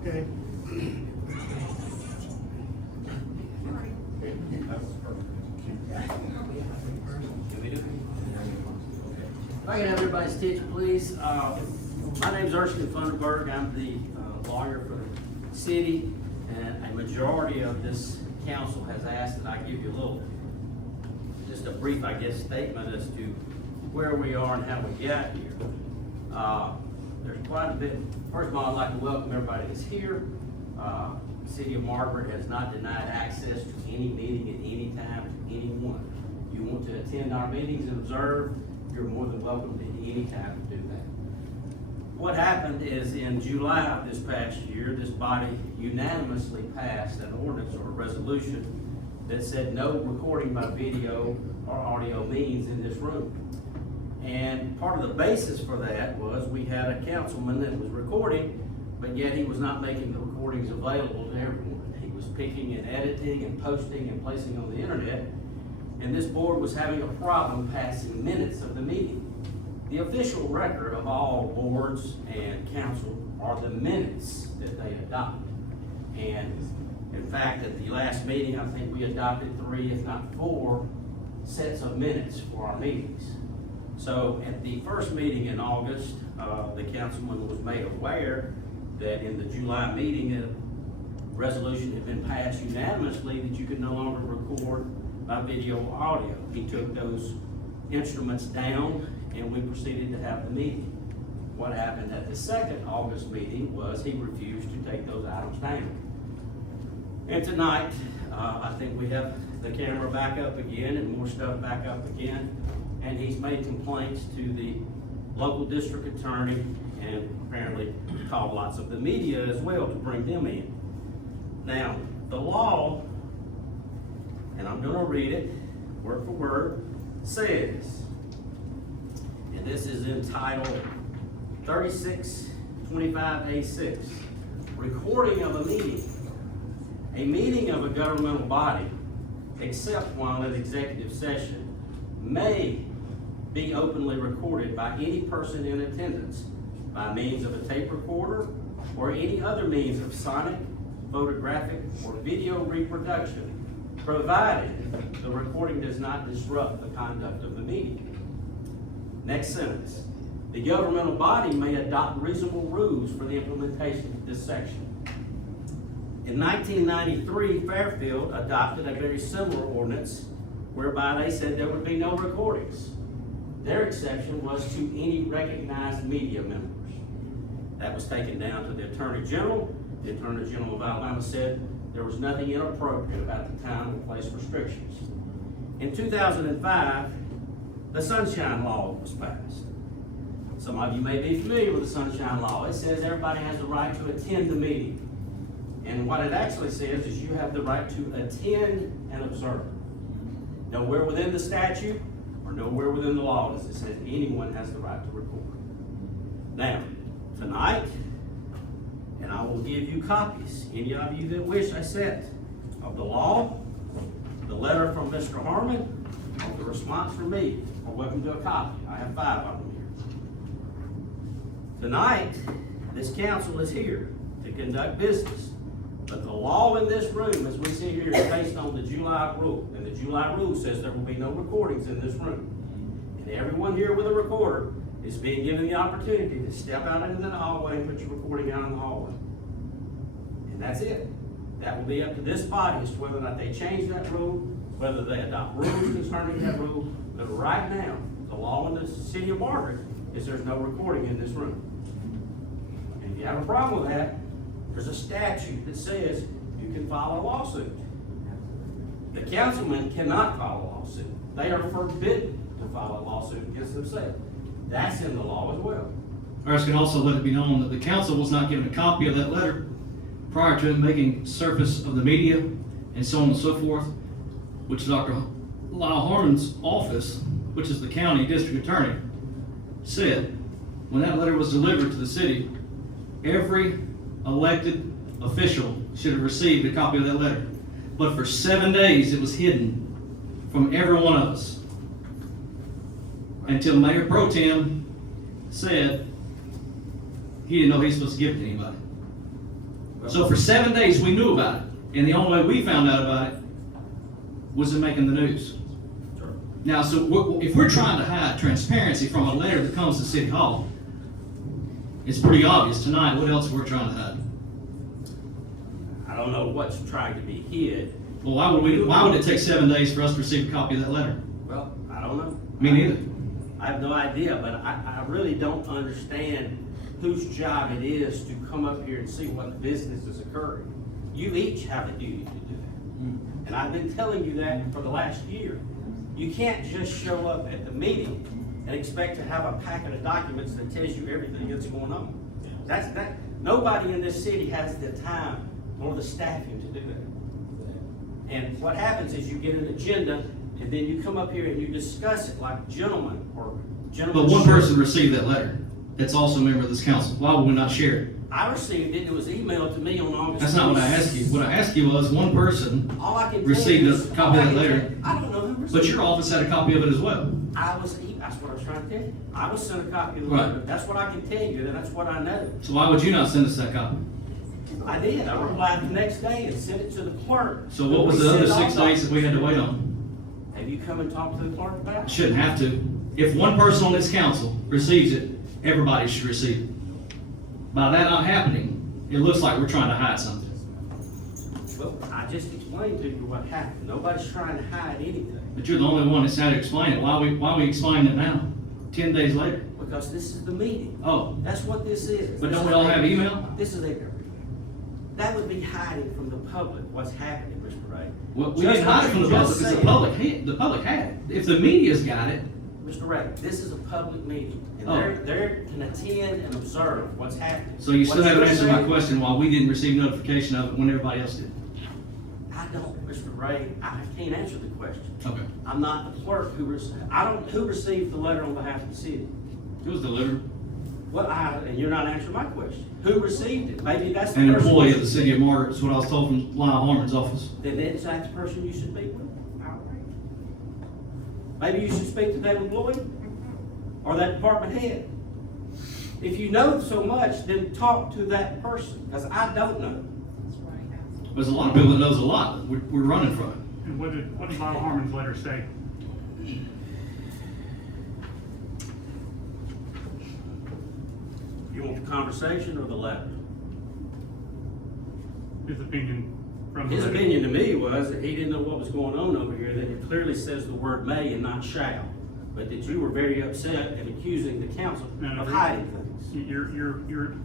Okay. If I can have everybody's attention, please. My name is Erskine Funderburg. I'm the lawyer for the city, and a majority of this council has asked that I give you a little, just a brief, I guess, statement as to where we are and how we got here. There's quite a bit. First of all, I'd like to welcome everybody that's here. The city of Margaret has not denied access to any meeting at any time to anyone. If you want to attend our meetings and observe, you're more than welcome at any time to do that. What happened is in July of this past year, this body unanimously passed an ordinance or a resolution that said no recording by video or audio means in this room. And part of the basis for that was we had a councilman that was recording, but yet he was not making the recordings available to everyone. He was picking and editing and posting and placing on the internet, and this board was having a problem passing minutes of the meeting. The official record of all boards and council are the minutes that they adopt. And in fact, at the last meeting, I think we adopted 3, if not 4, sets of minutes for our meetings. So at the first meeting in August, the councilman was made aware that in the July meeting, a resolution had been passed unanimously that you could no longer record by video or audio. He took those instruments down and we proceeded to have the meeting. What happened at the second August meeting was he refused to take those items down. And tonight, I think we have the camera back up again and more stuff back up again. And he's made complaints to the local district attorney and apparently called lots of the media as well to bring them in. Now, the law, and I'm gonna read it word for word, says, and this is entitled 3625A6, recording of a meeting. A meeting of a governmental body, except while in executive session, may be openly recorded by any person in attendance by means of a tape recorder or any other means of sonic, photographic, or video reproduction, provided the recording does not disrupt the conduct of the meeting. Next sentence. The governmental body may adopt reasonable rules for the implementation of this section. In 1993, Fairfield adopted a very similar ordinance whereby they said there would be no recordings. Their exception was to any recognized media members. That was taken down to the Attorney General. The Attorney General of Alabama said there was nothing inappropriate about the time and place restrictions. In 2005, the Sunshine Law was passed. Some of you may be familiar with the Sunshine Law. It says everybody has the right to attend the meeting. And what it actually says is you have the right to attend and observe. Nowhere within the statute or nowhere within the law does it say anyone has the right to record. Now, tonight, and I will give you copies, any of you that wish, I said, of the law, the letter from Mr. Harmon, or the response from me, are welcome to a copy. I have 5 of them here. Tonight, this council is here to conduct business. But the law in this room, as we sit here, is based on the July rule. And the July rule says there will be no recordings in this room. And everyone here with a recorder is being given the opportunity to step out into the hallway and put your recording out in the hallway. And that's it. That will be up to this body as to whether or not they change that rule, whether they adopt rules concerning that rule. But right now, the law in the city of Margaret is there's no recording in this room. And if you have a problem with that, there's a statute that says you can file a lawsuit. The councilman cannot file a lawsuit. They are forbidden to file a lawsuit against themselves. That's in the law as well. Erskine also let it be known that the council was not given a copy of that letter prior to it making surface of the media and so on and so forth, which Dr. Lyle Harmon's office, which is the county district attorney, said when that letter was delivered to the city, every elected official should have received a copy of that letter. But for 7 days it was hidden from every one of us until Mayor Pro Tem said he didn't know he was supposed to give it to anybody. So for 7 days, we knew about it, and the only way we found out about it was in making the news. Sure. Now, so if we're trying to hide transparency from a letter that comes to City Hall, it's pretty obvious tonight what else we're trying to hide. I don't know what's trying to be hid. Well, why would it take 7 days for us to receive a copy of that letter? Well, I don't know. Me neither. I have no idea, but I really don't understand whose job it is to come up here and see what business is occurring. You each have a duty to do that. And I've been telling you that for the last year. You can't just show up at the meeting and expect to have a packet of documents that tells you everything that's going on. Nobody in this city has the time nor the staffing to do that. And what happens is you get an agenda and then you come up here and you discuss it like gentlemen or gentlemen. But one person received that letter that's also a member of this council. Why would we not share it? I received it. It was emailed to me on August. That's not what I asked you. What I asked you was one person All I can received tell you a copy of that letter. I don't know who received But it. your office had a copy of it as well. That's what I was trying to tell you. I was sent a copy of the Right. letter. That's what I can tell you, and that's what I know. So why would you not send us that copy? I did. I replied the next day and sent it to the clerk. So what was We the other sent all 6 days that we had to wait on? Have you come and talked to the clerk about it? Shouldn't have to. If one person on this council receives it, everybody should receive it. By that not happening, it looks like we're trying to hide something. Well, I just explained to you what happened. Nobody's trying to hide anything. But you're the only one that's had to explain it. Why we explain it now, 10 days later? Because this is the meeting. Oh, That's what this is. but don't we all have email? This is ignorant. That would be hiding from the public what's happening, Mr. Ray. Well, we Just didn't hide it from the what you public, just because said. the public had it. If the media's got it, Mr. Ray, this is a public meeting, and Oh. they can attend and observe what's happening. so you still What haven't you're answered my saying- question why we didn't receive notification of it when everybody else did. I don't, Mr. Ray, I can't answer the question. Okay. I'm not the clerk who who received the letter on behalf of the city? It was delivered. And you're not answering my question. Who received it? Maybe that's the An person. employee of the city of Margaret, is what I was told from Lyle Harmon's office. Then that's the person you should speak with. Maybe you should speak to that employee or that department head. If you know so much, then talk to that person, because I don't know. There's a lot of people that knows a lot. We're running from it. And what did Lyle Harmon's letter say? You want the conversation or the letter? His opinion from the His letter? opinion to me was that he didn't know what was going on over here, that it clearly says the word may and not shall, but that you were very upset and accusing the council No, of hiding things. You're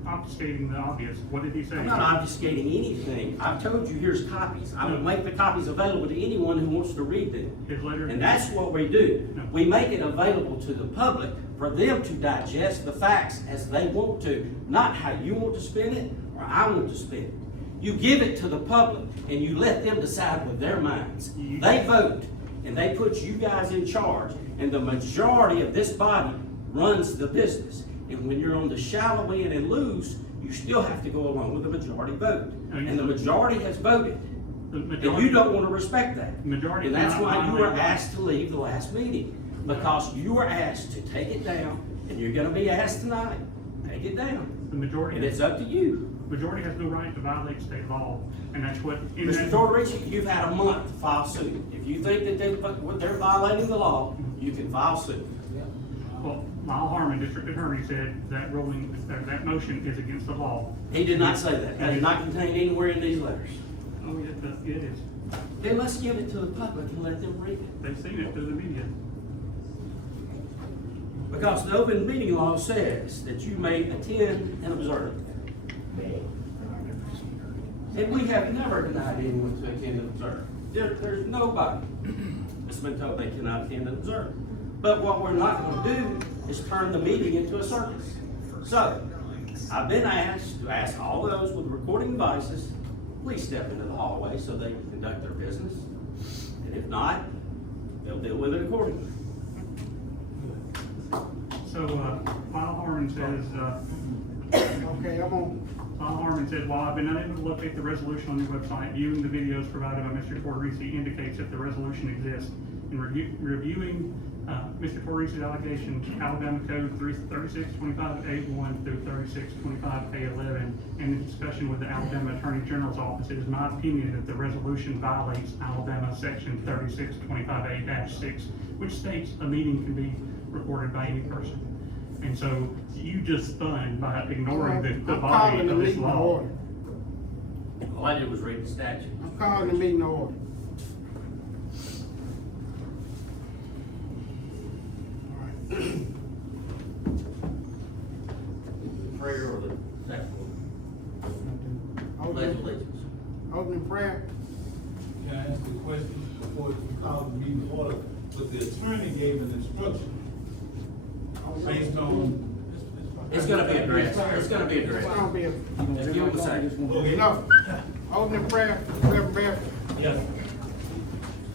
obfuscating the obvious. What did he say? I'm not obfuscating anything. I've told you here's copies. I will make the copies available to anyone who wants to read them. His letter? And that's what we do. No. We make it available to the public for them to digest the facts as they want to, not how you want to spin it or I want to spin it. You give it to the public and you let them decide with their minds. They vote and they put you guys in charge, and the majority of this body runs the business. And when you're on the shallow end and lose, you still have to go along with the majority vote. And the majority has voted. The And majority, you don't want to respect that. Majority And that's cannot why you were violate law. asked to leave the last meeting. Because you were asked to take it down, and you're gonna be asked tonight, take it down. the majority, And it's up to you. majority has no right to violate state law, and that's what. in Mr. that- Tortorich, you've had a month to file suit. If you think that they're violating the law, you can file suit. Well, Lyle Harmon, district attorney, said that ruling, that motion is against the law. He did not say that. That is not contained anywhere in these letters. Oh, it is. Then let's give it to the public and let them read it. They've seen it through the media. Because the open meeting law says that you may attend and observe. And we have never denied anyone to attend and observe. There's nobody that's been told they cannot attend and observe. But what we're not gonna do is turn the meeting into a circus. So, I've been asked to ask all those with recording devices, please step into the hallway so they can conduct their business. And if not, they'll deal with it accordingly. So, Lyle Harmon says, Okay, I'm on. Lyle Harmon said, while I've been unable to locate the resolution on your website, viewing the videos provided by Mr. Tortorisi indicates that the resolution exists. In reviewing Mr. Torres' allegations, Alabama Code 3625A1 through 3625A11, and the discussion with the Alabama Attorney General's office, it is my opinion that the resolution violates Alabama Section 3625A-6, which states a meeting can be recorded by any person. And so you just spun by ignoring the body of this law. All I did was read the statute. I'm calling the meeting to order. Prayer or the second pledge of allegiance. Opening prayer. Can I ask a question before we call the meeting to order? But the attorney gave an instruction based on. It's gonna be addressed. It's gonna be It's addressed. gonna be a, Just give him a second. Okay. no. Opening prayer, Reverend Bear. Yes.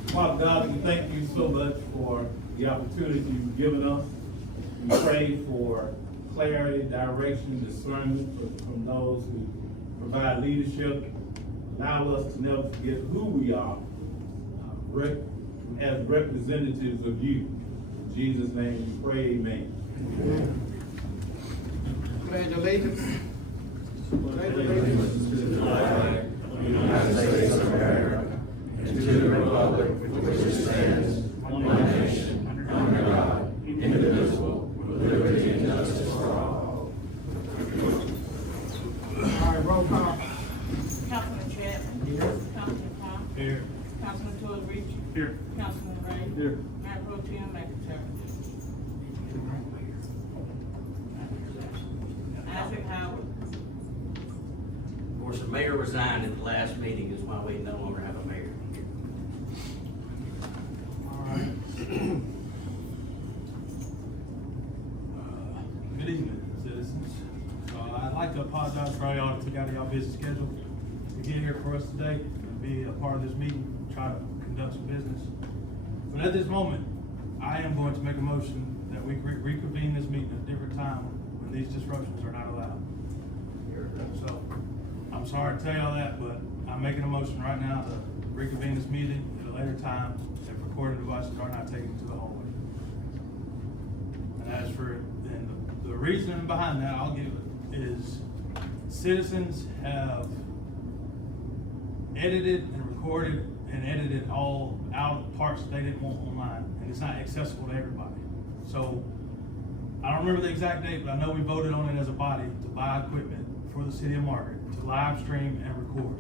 Father God, we thank you so much for the opportunity you've given us. We pray for clarity, direction, discernment from those who provide leadership. Allow us to never forget who we are as representatives of you. In Jesus' name we pray, amen. Pledge allegiance. Pledge allegiance allegiance. to the flag of the United States of America and to the republic for which it stands, one nation, under God, indivisible, with liberty and justice for all. All right, roll call. Councilman Chapman. Here. Councilman Tom. Here. Councilman Torres. Here. Councilman Ray. Here. Mayor Pro Tem McIntyre. Isaac Howard. Of course, the mayor resigned at the last meeting, is why we no longer have a mayor. All right. Good evening, citizens. I'd like to apologize for all y'all that took out of y'all busy schedule to get here for us today and be a part of this meeting, try to conduct some business. But at this moment, I am going to make a motion that we reconvene this meeting at a different time when these disruptions are not allowed. So, I'm sorry to tell y'all that, but I'm making a motion right now to reconvene this meeting at a later time if recording devices are not taken to the hallway. And as for, and the reason behind that, I'll give it, is citizens have edited and recorded and edited all out parts that they didn't want online, and it's not accessible to everybody. So, I don't remember the exact date, but I know we voted on it as a body to buy equipment for the city of Margaret to live stream and record.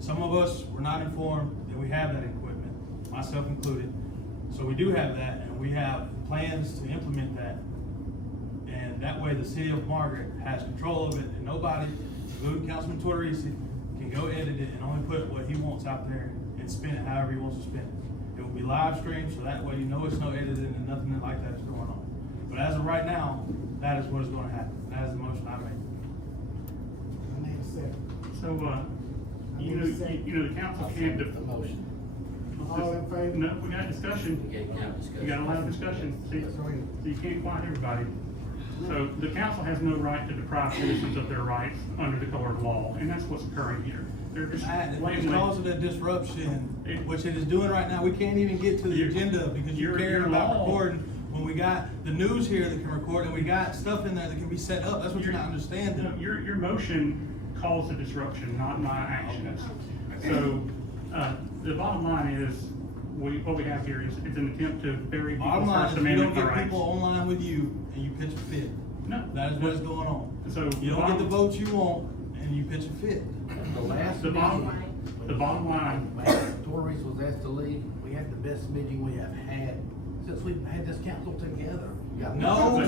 Some of us were not informed that we have that equipment, myself included. So we do have that, and we have plans to implement that. And that way the city of Margaret has control of it, and nobody, including Councilman Torres, can go edit it and only put what he wants out there and spin it however he wants to spin it. It will be live streamed, so that way you know it's no editing and nothing like that is going on. But as of right now, that is what is going to happen. That is the motion I made. I need a second. So, you know, the council can't. The motion. All in favor? No, we got discussion. We can't have discussion. You got a lot of discussion, see, Go ahead. so you can't quiet everybody. So the council has no right to deprive citizens of their rights under the color of law, and that's what's occurring here. They're just It's blatantly. causing a disruption, which it is doing right now. We can't even get to the agenda because you're caring about law. recording. When we got the news here that can record, and we got stuff in there that can be set up, that's what you're not understanding. No, your motion caused the disruption, not my actions. So, the bottom line is, what we have here is, it's an attempt to bury Bottom people's line First is, you don't Amendment get rights. people online with you and you pitch a fit. No. That is what's going on. So. You don't get the votes you want and you pitch a fit. The last The bottom line, when Torres was asked to leave, we had the best meeting we have had since we've had this council together. We got- No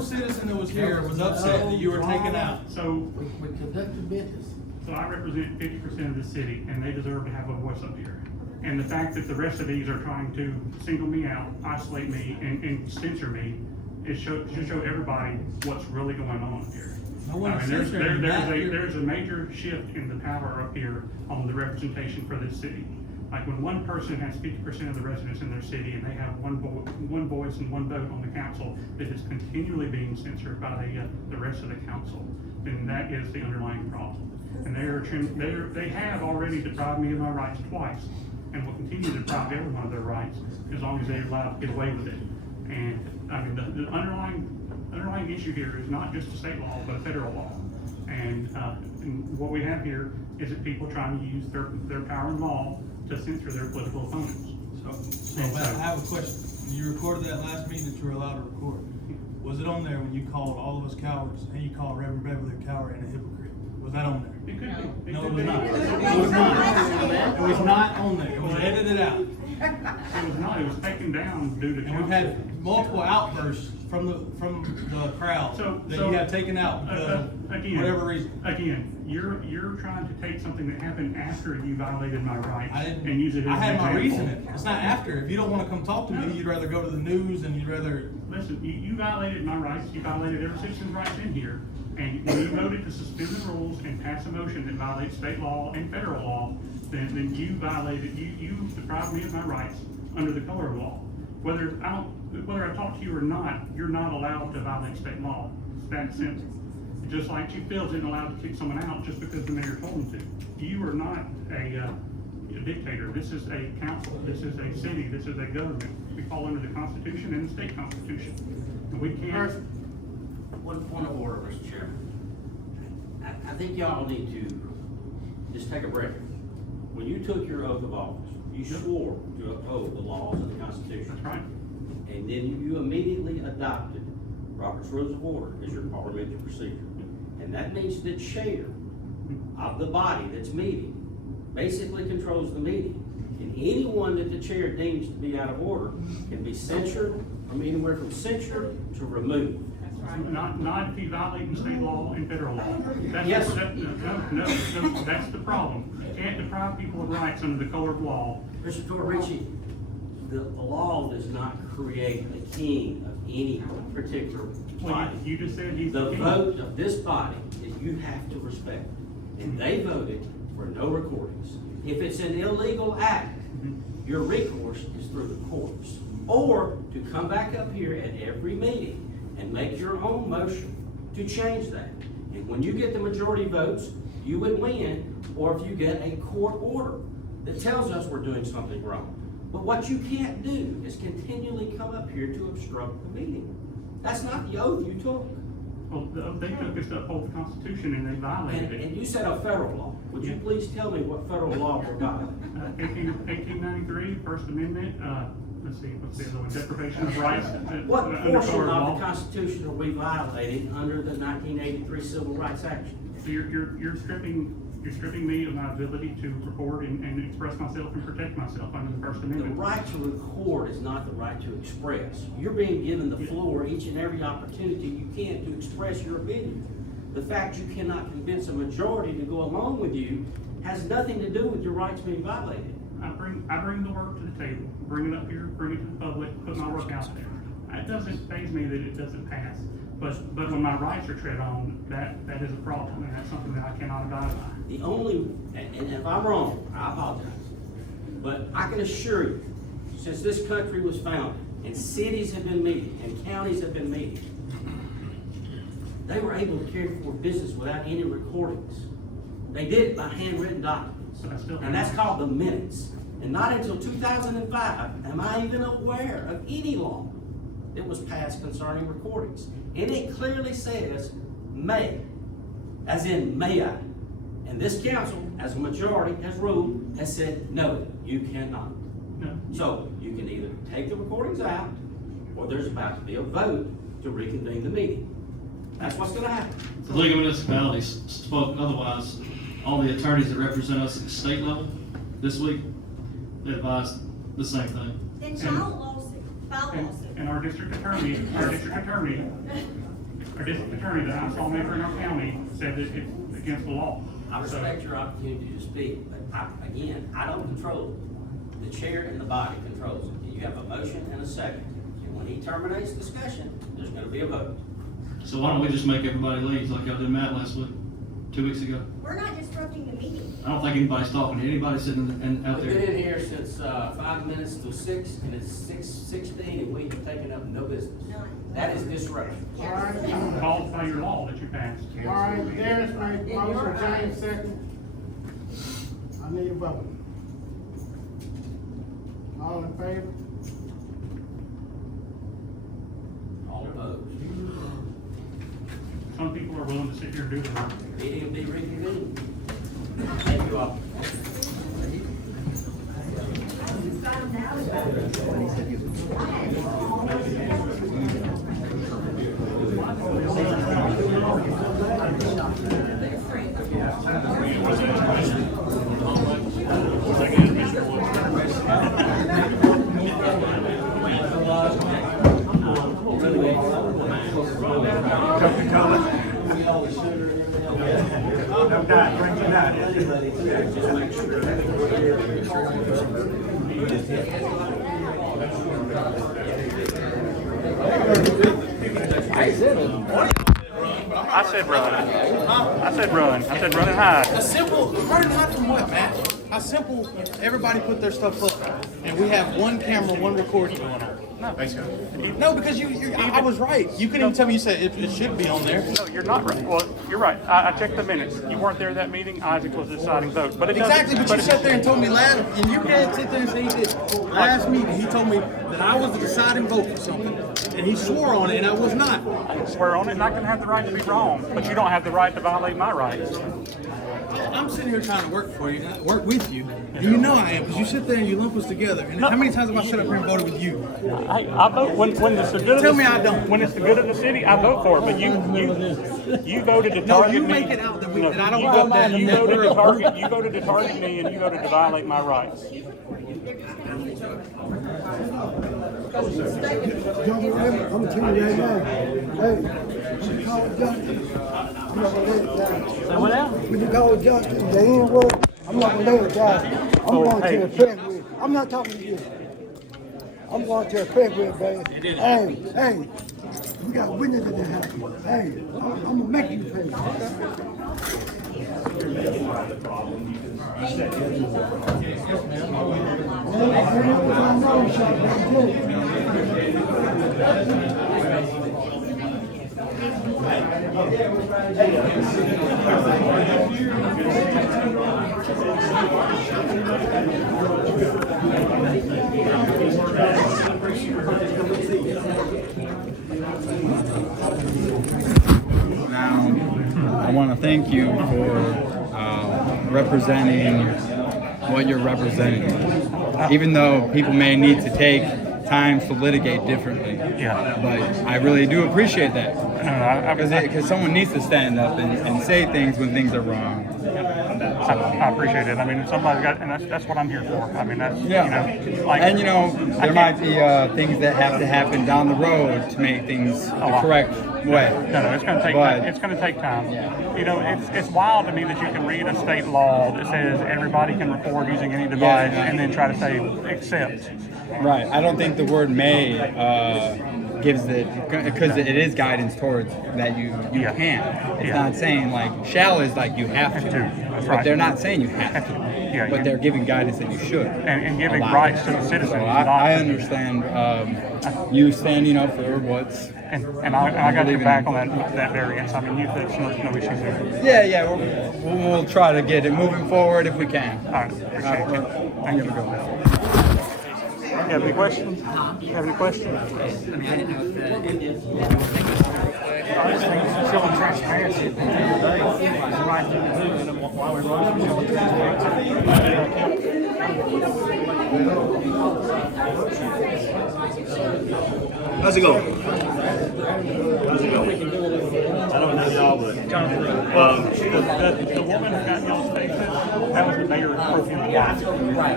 citizen that was here was upset that you were taken out. so, We conducted business. so I represent 50% of the city, and they deserve to have a voice up here. And the fact that the rest of these are trying to single me out, isolate me, and censor me, should show everybody what's really going on up here. No one's I mean, censoring you, Matt. there's a major shift in the power up here on the representation for this city. Like when one person has 50% of the residents in their city and they have one voice and one vote on the council that is continually being censored by the rest of the council, then that is the underlying problem. And they have already deprived me of my rights twice. and will continue to deprive everyone of their rights as long as they're allowed to get away with it. And, I mean, the underlying issue here is not just a state law, but a federal law. And what we have here is that people trying to use their power and law to censor their political opponents. So Matt, I have a question. When you recorded that last meeting that you were allowed to record, was it on there when you called all of us cowards and you called Reverend Beverly a coward and a hypocrite? Was that on there? It could be. No, could it was be. not. It was not. It was not on there. It was edited out. It was not, it was taken down due to And we've council. had multiple outbursts from the crowd that you have taken out because of again, whatever reason. Again, you're trying to take something that happened after you violated my rights I didn't. and use it as an I had my example. reasoning. It's not after. If you don't want to come talk to me, you'd rather go to the news and you'd rather. Listen, you violated my rights, you violated every citizen's rights in here, and when you voted to suspend the rules and pass a motion that violates state law and federal law, then you violated, you deprived me of my rights under the color of law. Whether I talk to you or not, you're not allowed to violate state law. It's that simple. Just like Chief Fields isn't allowed to kick someone out just because the mayor told him to. You are not a dictator. This is a council. This is a city. This is a government. We fall under the Constitution and the state constitution. And we can't. One point of order, Mr. Chairman. I think y'all need to just take a breath. When you took your oath of office, you swore to uphold the laws of the Constitution. That's right. And then you immediately adopted Robert's Rules of Order as your parliamentary procedure. And that means the chair of the body that's meeting basically controls the meeting. And anyone that the chair deems to be out of order can be censured, from anywhere from censure to removed. Not if you violate state law and federal law. Yes. No, that's the problem. You can't deprive people of rights under the color of law. Mr. Torrici, the law does not create a king of any particular body. You just said he's the The king. vote of this body is you have to respect. And they voted for no recordings. If it's an illegal act, your recourse is through the courts. Or to come back up here at every meeting and make your own motion to change that. And when you get the majority votes, you would win, or if you get a court order that tells us we're doing something wrong. But what you can't do is continually come up here to obstruct the meeting. That's not the oath you took. Well, they took us to uphold the Constitution and they violated it. And you said a federal law. Would you please tell me what federal law we're violating? 1893, First Amendment, let's see, what's the other one, deprivation of rights. What under portion color of law. the Constitution are we violating under the 1983 Civil Rights Act? So you're stripping me of my ability to record and express myself and protect myself under the First The Amendment. right to record is not the right to express. You're being given the floor each and every opportunity you can to express your opinion. The fact you cannot convince a majority to go along with you has nothing to do with your rights being violated. I bring the work to the table, bring it up here, bring it to the public, put my work out there. It doesn't faze me that it doesn't pass, but when my rights are tread on, that is a problem, and that's something that I cannot abide by. The only, and if I'm wrong, I apologize, but I can assure you, since this country was founded, and cities have been meeting, and counties have been meeting, they were able to carry forward business without any recordings. They did it by handwritten documents, But I still and that's called the minutes. And not until 2005 am I even aware of any law that was passed concerning recordings. And it clearly says may, as in may I. And this council, as a majority, has ruled, has said, no, you cannot. No. So you can either take the recordings out, or there's about to be a vote to reconvene the meeting. That's what's gonna happen. The League of Municipalities spoke otherwise. All the attorneys that represent us at the state level this week, they advised the same thing. Then file a lawsuit, file a lawsuit. And our district attorney that I saw member in our county said that it's against the law. I respect your opportunity to speak, but again, I don't control it. The chair and the body controls it. You have a motion and a second. And when he terminates discussion, there's gonna be a vote. So why don't we just make everybody leave like y'all did Matt last week, 2 weeks ago? We're not disrupting the meeting. I don't think anybody's talking to anybody sitting out We've been there. in here since 5 minutes to 6, and it's 6:16, and we have taken up no business. None. That is disruption. All right, Called by your law that you passed. all right, Dennis made motion, James second. I need a vote. All in favor? All opposed? Some people are willing to sit here and do the work. Meeting will be reconvened. Thank you all. Coca-Cola. No doubt, drink tonight. I said run. I said run. I said run and hide. A simple, running hot from what, Matt? How simple, everybody put their stuff up, and we have one camera, one recording going on. No, because I was right. You couldn't even tell me you said it should be on there. No, you're not right. Well, you're right. I checked the minutes. You weren't there that meeting. Isaac was the deciding vote. But it doesn't- Exactly, but you sat there and told me and you can't sit there and say he did. Last meeting, he told me that I was the deciding vote for something, and he swore on it, and I was not. I swear on it, and I can have the right to be wrong, but you don't have the right to violate my rights. I'm sitting here trying to work for you, work with you, and you know I am, because you sit there and you lump us together. And how many times have I sat up here and voted with you? I vote when it's the good. Tell of the, me I don't. When it's the good of the city, I vote for it. But you voted to target you me. make it out that No, I don't you vote voted- that. You voted to target. You voted to target me, and you voted to violate my rights. John, I'm telling you right now, hey, when you call Justin, I'm not gonna let it down. Say what now? When you call Justin, the N word, I'm not gonna let it down. I'm going hey. to the February. I'm not talking to you. I'm going to the February, baby. Hey, we got witnesses that happen. Hey, I'm gonna make you pay. Now, I want to thank you for representing what you're representing. Even though people may need to take time to litigate differently. Yeah. But I really do appreciate that. I Because someone needs to stand up and say things when things are wrong. I appreciate it. I mean, somebody's got, and that's what I'm here for. I mean, that's Yeah. you know, like, And I there might be things that have to happen down the road to make things the correct way. No, it's going to take But- time. It's going to take time. Yeah. You know, it's wild to me that you can read a state law that says everybody can record using any device, and then try to say accept. Right. I don't think the word may gives it, because it is guidance towards that you Yeah. can. It's Yeah. not saying like shall is like you have to. That's But right. they're not saying you have to. Yeah, But they're giving guidance that you should. and giving allow. rights to the citizens. So not I to- understand you standing up for what's. And I got your back on that variance. I mean, there's no issues there. Yeah, we'll try to get it moving forward if we can. All right, appreciate it. Thank you. You have any questions? You have any questions? I mean, I didn't know if I just think it's showing transparency at the end of the day. It's the right thing to do, and while we run, it's showing How's it going? How's it going? I don't know y'all, but the woman who got y'all's statement, that was the mayor of Profield. right,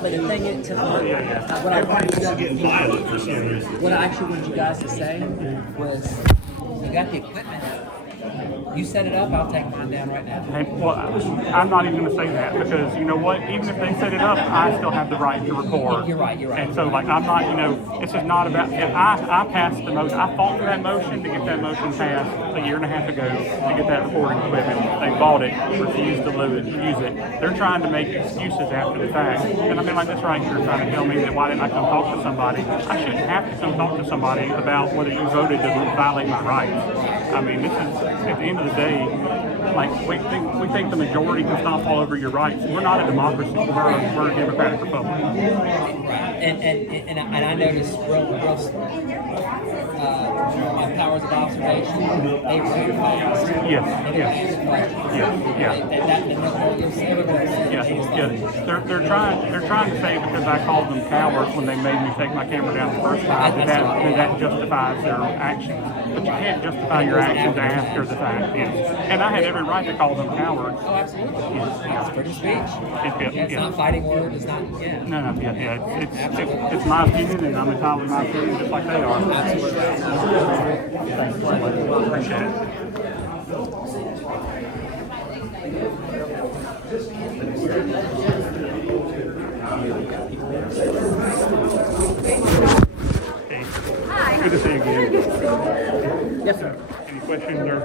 but the thing is, what I wanted you guys, getting violent for some reason. what I actually wanted you guys to say was, you got the equipment. You set it up, I'll take mine down right now. Well, I'm not even going to say that because you know what? Even if they set it up, I still have the right to record. You're right. And so, like, I'm not, this is not about. If I passed the motion, I fought for that motion to get that motion passed a year and a half ago to get that recording equipment. They bought it, refused to use it. They're trying to make excuses after the fact. And I mean, like this right here trying to tell me that why didn't I come talk to somebody? I shouldn't have to come talk to somebody about whether you voted to violate my rights. I mean, this is, at the end of the day, like, we think the majority can stomp all over your rights. We're not a democracy. We're a democratic republic. And I noticed my powers of observation, they were fast. Yes, And yes. they answered questions. Yeah. They're trying to say because I called them cowards when they made me take my camera down the first time that justifies their actions. But you can't justify your actions after the fact. Yes. And I had every right to call them cowards. Oh, absolutely. Yes. It's freedom of speech. It's not fighting words. It's not. Yeah. No. It's my opinion, and I'm entitled to my opinion just like they are. Absolutely. Thanks so much. Appreciate it. Hey. Hi. Good to see you again. Yes, sir. Any questions or?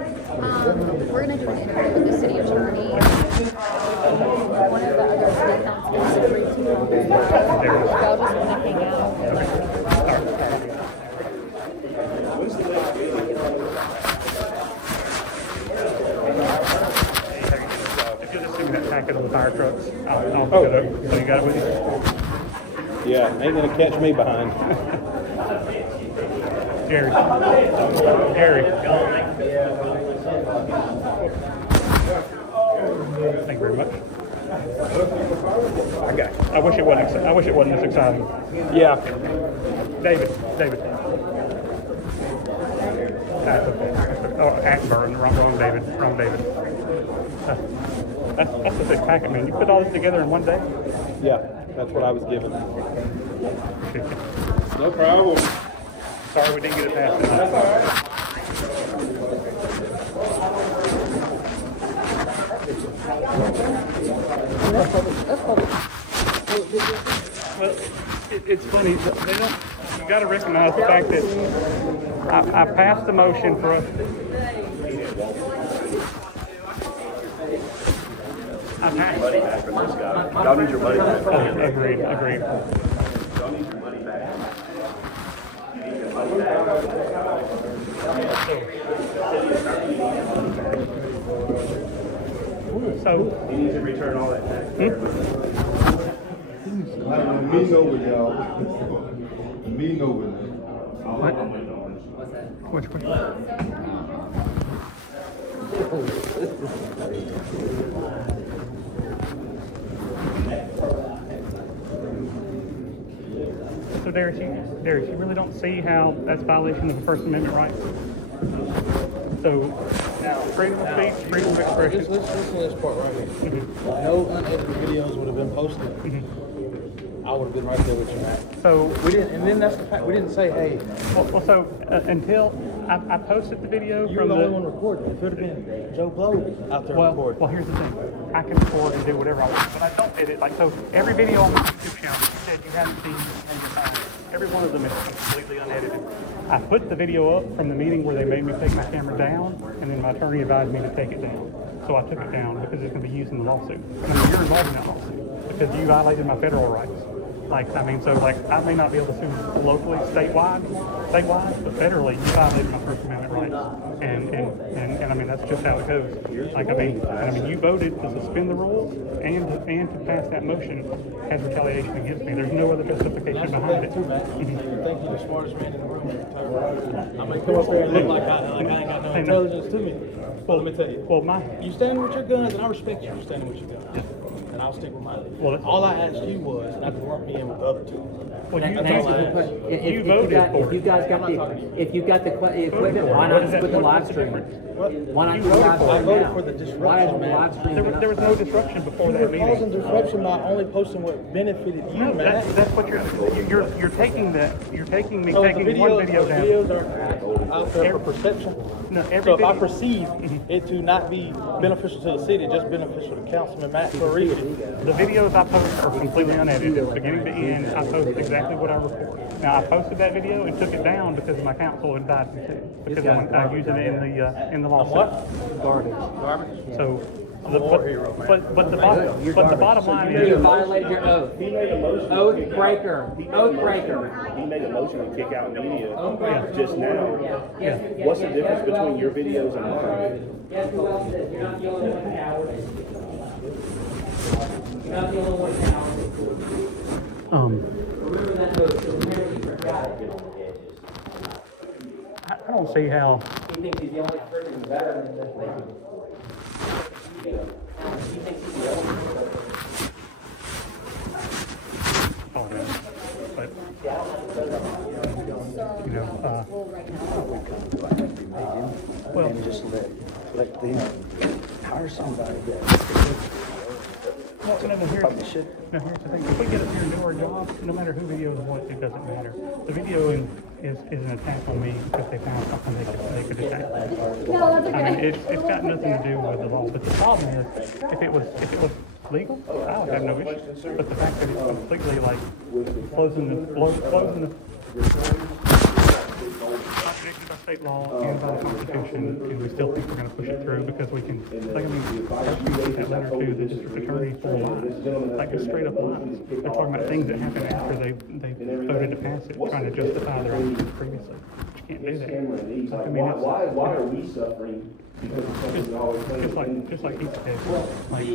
We're gonna do an interview with the city attorney. One of the other city councilors agreed to come. Y'all just wanna hang out. If you'll just give me that packet of the fire trucks, I'll pick it up. So you got it with you? Yeah, ain't gonna catch me behind. Jerry. Thank you very much. I got you. I wish it wasn't this exciting. Yeah. David. That's okay. Oh, Attenborough. Wrong David. That's a big packet, man. You put all this together in one day? Yeah, that's what I was given. Appreciate you. No problem. Sorry we didn't get it fast enough. That's all right. Well, it's funny. They don't. You got to recognize the fact that I passed the motion for us. I passed. Money back from this guy. Y'all need your money back. Agreed. Y'all need your money back. So He needs to return all that tax. Meeting over, y'all. Meeting over. which one? So Darius, you really don't see how that's violation of the First Amendment rights? So, freedom of speech, freedom of expression. Listen to this part right here. No unedited videos would have been posted. I would have been right there with you, Matt. So We didn't, and then that's the fact. We didn't say, hey, until I posted the video you were from the only one recording. It could have been Joe Blow out there recording. Well, here's the thing. I can record and do whatever I want, but I don't edit. Like, so every video on my YouTube channel you said you haven't seen in your time, every one of them is completely unedited. I put the video up from the meeting where they made me take my camera down, and then my attorney advised me to take it down. So I took it down because it's going to be used in the lawsuit. And I mean, you're involved in that lawsuit because you violated my federal rights. I may not be able to sue locally, statewide, but federally, you violated my First Amendment rights. And I mean, that's just how it goes. You voted to suspend the rules and to pass that motion as retaliation against me. There's no other justification behind it. You think you're the smartest man in the room at the time. I'm going to come up here and look like I ain't got no intelligence to me. Well, let me tell you. Well, you standing with your guns, and I respect you for standing with your guns. Yeah. And I'll stick with mine. Well, all I asked you was not to lump me in with the other two. Well, you That's all I voted. asked. You voted for it. If you've got the equipment, why not just put the live stream? Why not You do the voted live for it. stream I voted now? for the disruption, Why isn't the man. live stream? There was no disruption before that You're causing meeting. disruption by only posting what benefited you, No, man. that's what you're taking me So taking the one video down. videos are out there for perception. No, every So if I video- perceive it to not be beneficial to the city, just beneficial to Councilman Matt Floridi, The videos I post are completely unedited, beginning to end. I post exactly what I record. Now I posted that video and took it down because my counsel advised me to, because I used it in the lawsuit. what? Garbage. So But the bottom line You is. violated your oath. He made a motion. Oath breaker. Oath breaker. He made a motion to kick out media breaker. just now. Yeah. What's the difference between your videos and mine? Guess who else said you're not the only one coward? You're not the only one coward. Remember that oath. Remember you forgot it. I don't see how. He thinks he's the only freaking veteran in this thing. He thinks he's the only one. Oh, no. But, you know, well, just let them hire somebody well, no, here's the thing. If we get up here and do our job, no matter who videos what, it doesn't matter. The video is an attack on me because they found something they could attack. No, that's okay. I mean, it's got nothing to do with the law. But the problem is, if it was legal, I would have no issue. But the fact that it's completely like closing the contradicted by state law and by the Constitution, and we still think we're going to push it through because we can. Like, I mean, that letter to the district attorney full of lies, like just straight up lies. They're talking about things that happened after they voted to pass it, trying to justify their actions previously. You can't do that. I mean, Why are we suffering? Because it's something we always say. just like he said, like,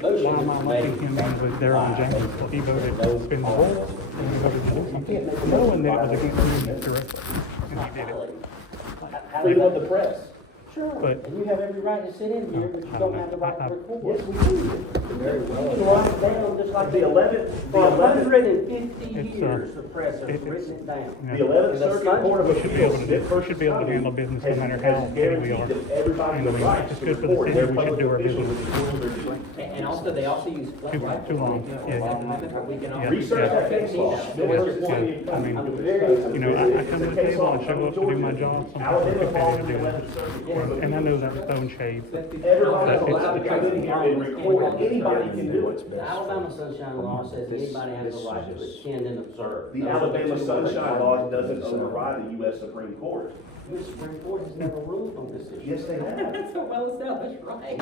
why am I letting him in with their own James? Well, he voted to spin the rules, and he voted to do something, knowing that it was against him directly, and he did it. Freedom of the press. Sure. But- And you have every right to sit in here, but you don't have the right to record. Yes, we do. You can write it down just like The 11th, For 150 It's, years, the press has it's- written it down. The 11th Circuit Court of We should be able Appeals. to handle business no matter how petty we are. Everybody And I the mean, right it's to good for the report city, their we should public do our officials business. And also, they also use floodlights. Too long. Yeah. We can also. Research that case law. I mean, you know, I come to the table, I show up to do my job, sometimes I'm too petty to do that. And I know that's stone shade, but Everybody's it's allowed the to come truth. in here and record. Anybody can do it. The Alabama Sunshine Law says anybody has the right to attend and observe. The Alabama Sunshine Law doesn't override the U.S. Supreme Court. The Supreme Court has never ruled on this issue. Yes, they have. That's a well-established right.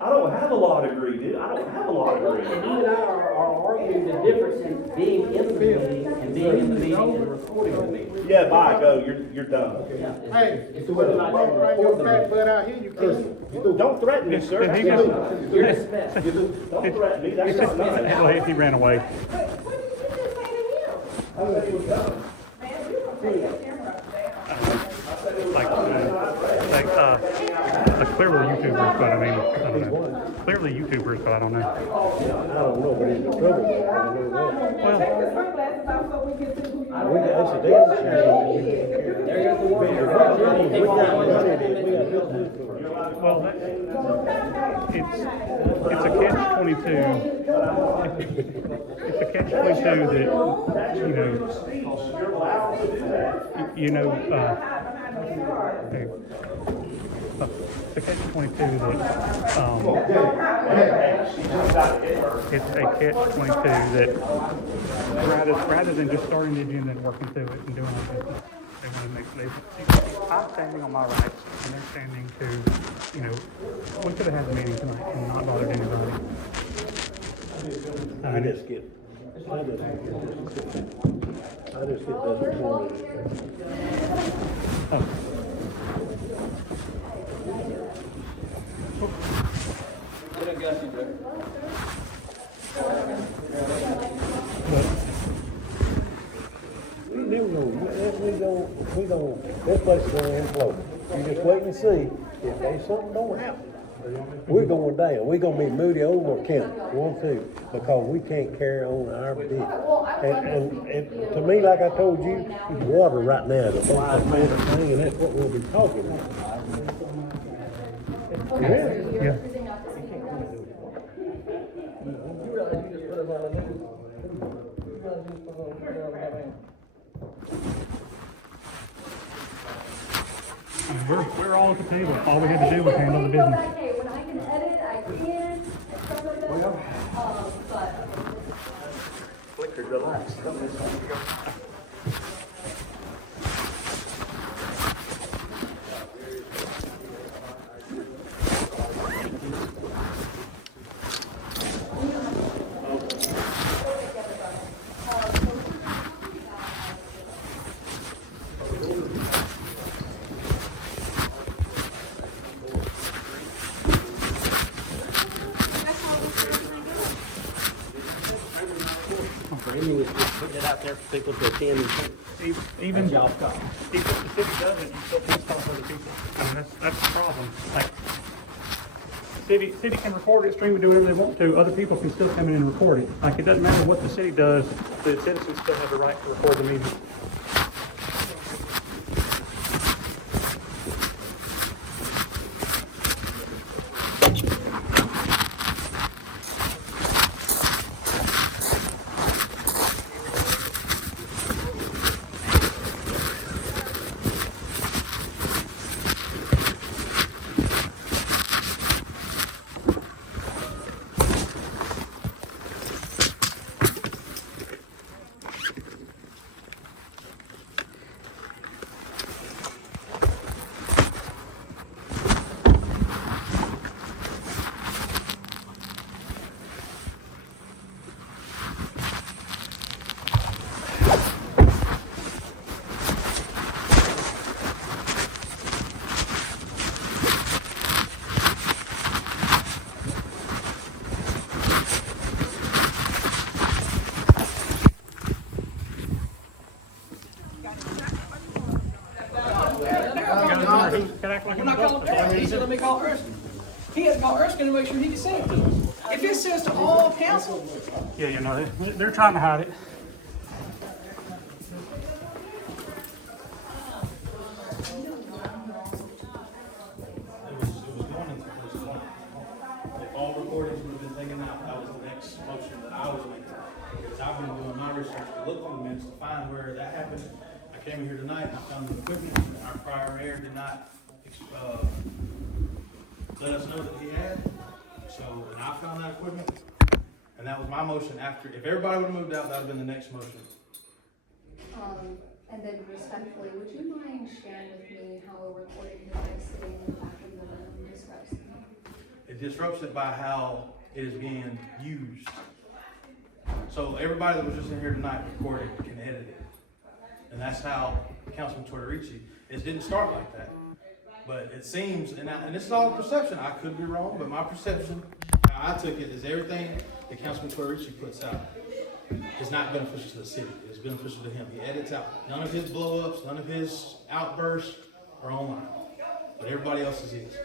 I don't have a law degree, dude. I don't have a law degree. And you and I are arguing the difference in being in the meeting and being in the meeting and recording the meeting. Yeah, bye, go. You're done. It's whether or not you record the meeting. out here, you can't. Don't threaten me, sir. He You're just, dismissed. Don't threaten me. That's not nice. well, he ran away. Like clearly YouTubers, but I mean, I don't know. Clearly YouTubers, but I don't know. I don't know, but it's the trouble. I know that. Well, That's a damn shame. There goes the word. Take one. well, it's a catch-22. It's a catch-22 that, the catch-22 that, it's a catch-22 that rather than just starting the agenda and working through it and doing our business, they want to make, I'm standing on my rights and they're standing to, we could have had the meeting tonight and not bothered anybody. I just get We never know. We don't, this place is going to implode. You just wait and see. If there's something going happen, we're going down. We're going to be Moody Overlook County, 1-2, because we can't carry on our business. And to me, like I told you, water right now is the most important thing, and that's what we'll be talking about. Yeah. We're all at the table. All we had to do was handle the business. Okay, when I can edit, I can, and stuff like that. But. Flicker, relax. there for people to attend and Even if job. the city doesn't, you still can't stop other people. I mean, that's the problem. Like, city can record it, stream it, do whatever they want to. Other people can still come in and record it. Like, it doesn't matter what the city does, the citizens still have the right to record the meeting. When I call the parent, he said, let me call Erskine. He had to call Erskine to make sure he could send it to us. If it says to all council, Yeah, you know, they're trying to hide it. If all recordings would have been taken out, that was the next motion that I was making. Because I've been doing my research to look through the minutes to find where that happened. I came here tonight and I found the equipment that our prior mayor did not, let us know that he had. So, and I found that equipment, and that was my motion after, if everybody would have moved out, that would have been the next motion. And then respectfully, would you mind sharing with me how a recording device sitting in the back of the room disrupts me? It disrupts it by how it is being used. So everybody that was just in here tonight recording can edit it. And that's how Councilman Tortorici, it didn't start like that. But it seems, and this is all perception, I could be wrong, but my perception, how I took it, is everything that Councilman Tortorici puts out is not beneficial to the city. It's beneficial to him. He edits out. None of his blow-ups, none of his outbursts are online. But everybody else's is.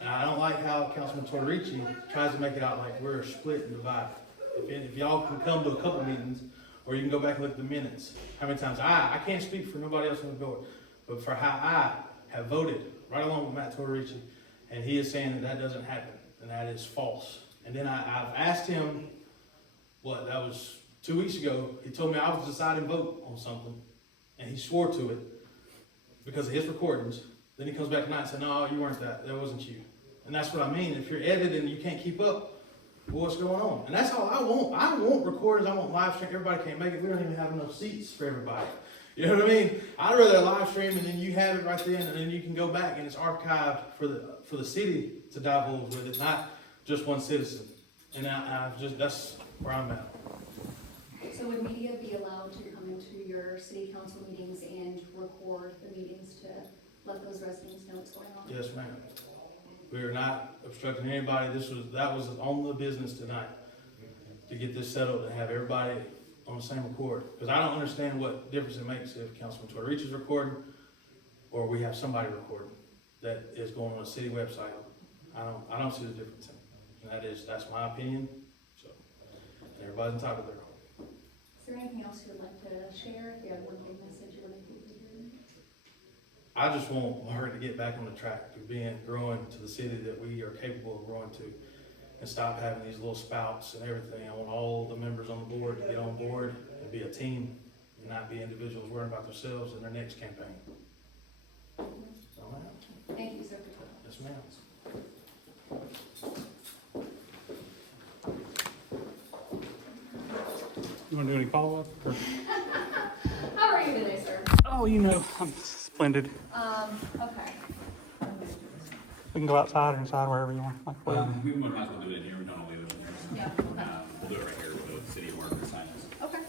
And I don't like how Councilman Tortorici tries to make it out like we're split and divided. If y'all can come to a couple meetings, or you can go back and look at the minutes, how many times I can't speak for nobody else on the board, but for how I have voted right along with Matt Tortorici, and he is saying that that doesn't happen, and that is false. And then I've asked him, that was 2 weeks ago, he told me I was deciding vote on something, and he swore to it because of his recordings. Then he comes back tonight and said, no, you weren't that wasn't you. And that's what I mean. If you're editing and you can't keep up, what's going on? And that's all I want. I want recorders, I want live stream. Everybody can't make it. We don't even have enough seats for everybody. You know what I mean? I'd rather a live stream and then you have it right then, and then you can go back and it's archived for the city to divulge with it, not just one citizen. And that's where I'm at. So would media be allowed to come into your city council meetings and record the meetings to let those residents know what's going on? Yes, ma'am. We are not obstructing anybody. That was on the business tonight, to get this settled and have everybody on the same accord. Because I don't understand what difference it makes if Councilman Tortorici is recording or we have somebody recording that is going on a city website. I don't see the difference in it. And that's my opinion. So, and everybody's entitled to their own. Is there anything else you would like to share? If you have one big message you would like people to hear? I just want Margaret to get back on the track of growing to the city that we are capable of growing to, and stop having these little spouts and everything. I want all the members on the board to get on board and be a team, and not be individuals worrying about themselves in their next campaign. Thank you, sir. Yes, ma'am. You want to do any follow-up? How are you today, sir? Oh, I'm splendid. Okay. We can go outside or inside, wherever you want. We might as well do it in here. We don't always do it in here. Yeah. We'll do it right here with the city of Margaret sign us. Okay.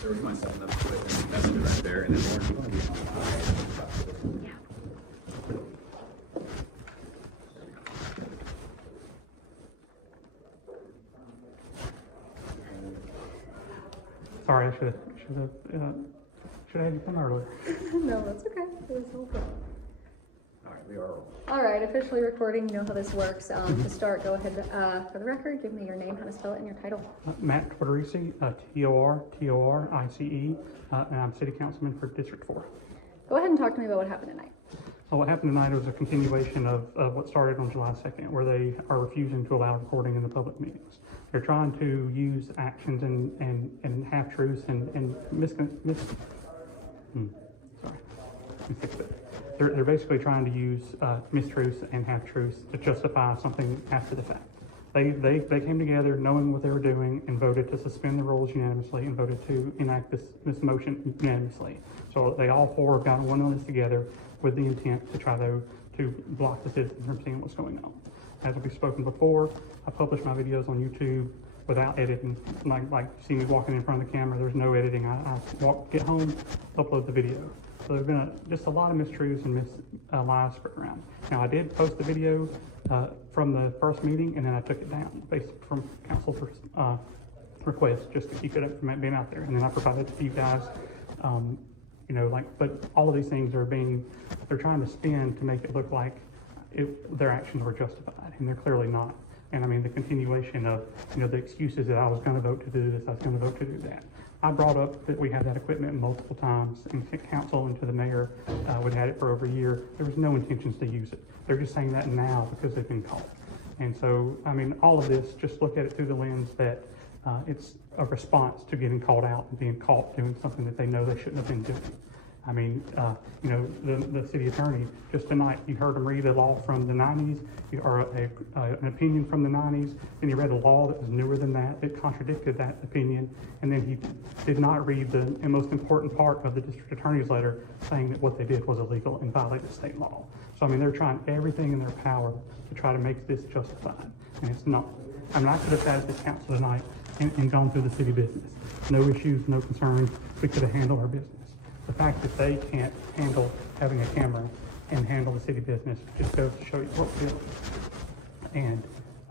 So we might set it up quick, and that's it right there, and then Lauren, you want to be on the side? Sorry, I should have had you come earlier. No, that's okay. It was all good. All right, we are. All right, officially recording. You know how this works. To start, go ahead, for the record, give me your name, how to spell it, and your title. Matt Tortorice, T-O-R-T-O-R-I-C-E, and I'm City Councilman for District 4. Go ahead and talk to me about what happened tonight. So what happened tonight was a continuation of what started on July 2nd, where they are refusing to allow recording in the public meetings. They're trying to use actions and half-truths and sorry, let me fix it. They're basically trying to use mistruths and half-truths to justify something after the fact. They came together knowing what they were doing and voted to suspend the rules unanimously and voted to enact this motion unanimously. So they all four got one on this together with the intent to try to block the citizens from seeing what's going on. As we've spoken before, I publish my videos on YouTube without editing. Like you see me walking in front of the camera, there's no editing. I get home, upload the video. So there's been just a lot of mistruths and lies spread around. Now I did post the video from the first meeting, and then I took it down based from council's request, just to keep it up from being out there. And then I provided it to you guys. But all of these things they're trying to spin to make it look like their actions were justified, and they're clearly not. And I mean, the continuation of, the excuses that I was going to vote to do this, I was going to vote to do that. I brought up that we had that equipment multiple times, and to council and to the mayor, we'd had it for over a year. There was no intentions to use it. They're just saying that now because they've been caught. And so, I mean, all of this, just look at it through the lens that it's a response to getting called out and being caught doing something that they know they shouldn't have been doing. I mean, the city attorney, just tonight, you heard him read a law from the 90s, or an opinion from the 90s, and he read a law that was newer than that contradicted that opinion, and then he did not read the most important part of the district attorney's letter saying that what they did was illegal and violated state law. So, I mean, they're trying everything in their power to try to make this justified, and it's not. I mean, I could have sat at the council tonight and gone through the city business. No issues, no concerns. We could have handled our business. The fact that they can't handle having a camera and handle the city business just goes to show you what we're doing. And,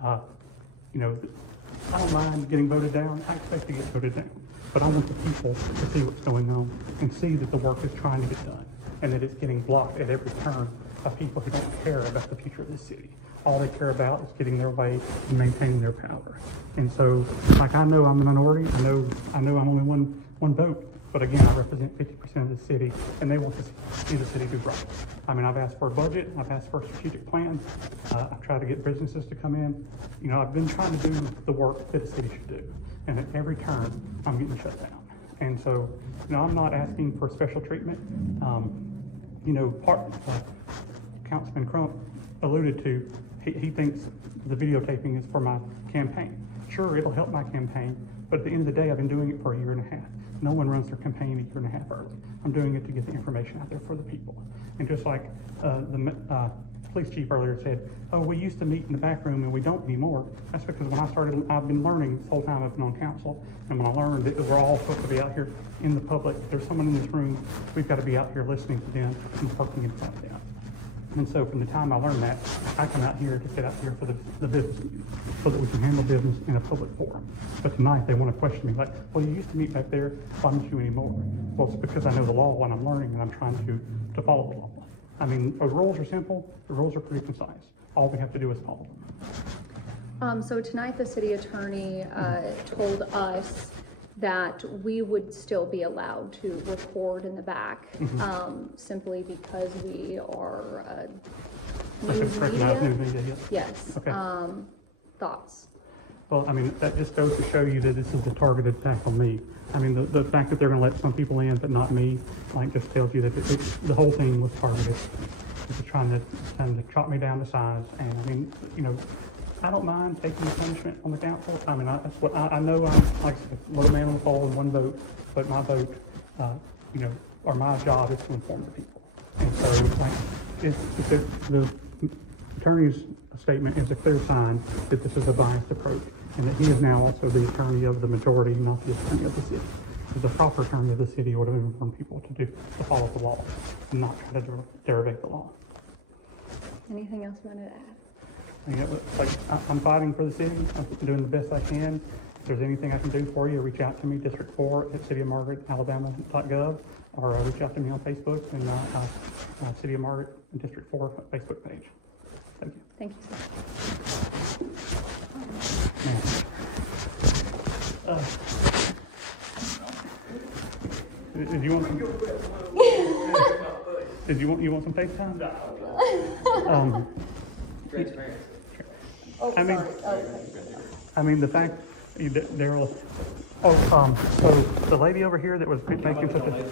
I don't mind getting voted down. I expect to get voted down. But I want the people to see what's going on and see that the work is trying to get done and that it's getting blocked at every turn by people who don't care about the future of this city. All they care about is getting their way and maintaining their power. And so, I know I'm a minority. I know I'm only one vote. But again, I represent 50% of the city, and they want to see the city do right. I mean, I've asked for a budget, I've asked for a strategic plan, I've tried to get businesses to come in. I've been trying to do the work that a city should do, and at every turn, I'm getting shut down. And so, I'm not asking for special treatment. Councilman Crump alluded to, he thinks the videotaping is for my campaign. Sure, it'll help my campaign, but at the end of the day, I've been doing it for a year and a half. No one runs their campaign a year and a half early. I'm doing it to get the information out there for the people. And just like the police chief earlier said, oh, we used to meet in the back room and we don't anymore. That's because when I started, I've been learning this whole time I've been on council. And when I learned that we're all supposed to be out here in the public, there's someone in this room, we've got to be out here listening to them and working in front of them. And so from the time I learned that, I come out here to sit out here for the business meeting so that we can handle business in a public forum. But tonight they want to question me like, well, you used to meet back there, why don't you anymore? Well, it's because I know the law and I'm learning and I'm trying to follow the law. I mean, the rules are simple, the rules are pretty concise. All we have to do is follow them. So tonight the city attorney told us that we would still be allowed to record in the back, simply because we are news media. Yes. Okay. Thoughts? Well, I mean, that just goes to show you that this is a targeted attack on me. I mean, the fact that they're going to let some people in but not me, just tells you that the whole thing was targeted. It's trying to chop me down to size. And I mean, I don't mind taking punishment on the council. I mean, that's what I know. I'm like a little man on the pole and one vote, but my vote, or my job is to inform the people. And so, if the attorney's statement is a clear sign that this is a biased approach, and that he is now also the attorney of the majority, not the attorney of the city. The proper attorney of the city would have informed people to follow the law, and not try to derogate the law. Anything else you wanted to add? I'm fighting for the city. I'm doing the best I can, If there's anything I can do for you, reach out to me, District 4 at cityofmargaretalabama.gov, or reach out to me on Facebook and City of Margaret District 4 Facebook page. Thank you. Thank you, sir. Did you want some? you want some FaceTime? Oh, I mean- sorry. Okay. I mean, the fact, Daryl, so the lady over here that was making such a,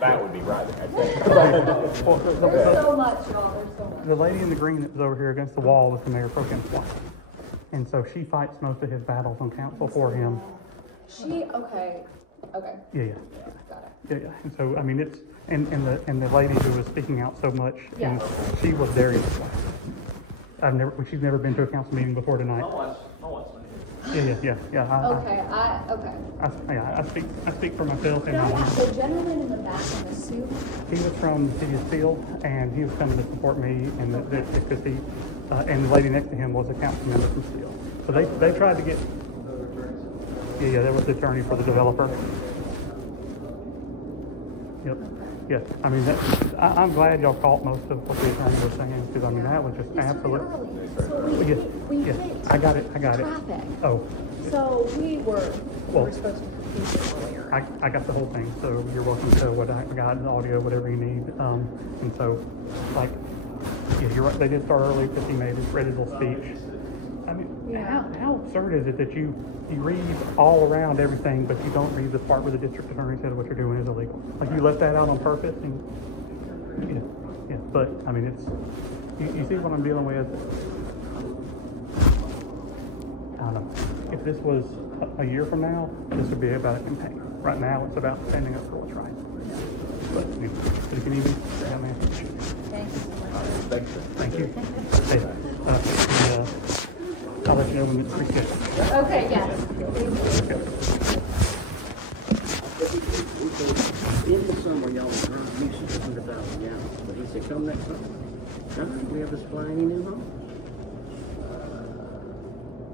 That would be right. There's so much, y'all, there's so much. the lady in the green that was over here against the wall was the mayor pro tem's wife. And so she fights most of his battles on council for him. Okay, Yeah, got it. yeah. And so, I mean, it's, and the lady who was speaking out so much, and Yeah. she was Darius' wife. She's never been to a council meeting before tonight. Yeah. Okay, I speak for myself Can and I ask the gentleman in the back in the suit? he was from the city of Steele, and he was coming to support me, and because he, and the lady next to him was a council member from Steele. So they tried to get, yeah, that was the attorney for the developer. Yep, yeah, I mean, I'm glad y'all caught most of what the attorney was saying, because I mean, that was just absolute. So we Yeah, hit I got it. traffic. Oh, So we were Well, supposed to be here earlier. I got the whole thing, so you're welcome to what I got, the audio, whatever you need. And so, like, yeah, you're right, they did start early because he read his little speech. I mean, Yeah. how absurd is it that you read all around everything, but you don't read the part where the district attorney said what you're doing is illegal? Like, you left that out on purpose, and, yeah, but, I mean, it's, you see what I'm dealing with? I don't know. If this was a year from now, this would be about a campaign. Right now, it's about standing up for what's right. But anyway, if you need me, yeah, man. Thank you so much. Thank you. Hey, I'll let you know when it's rescheduled. Okay, yes. In the summer, y'all was trying to use 100,000 gallons, but he said, come next summer. We have to supply any new home.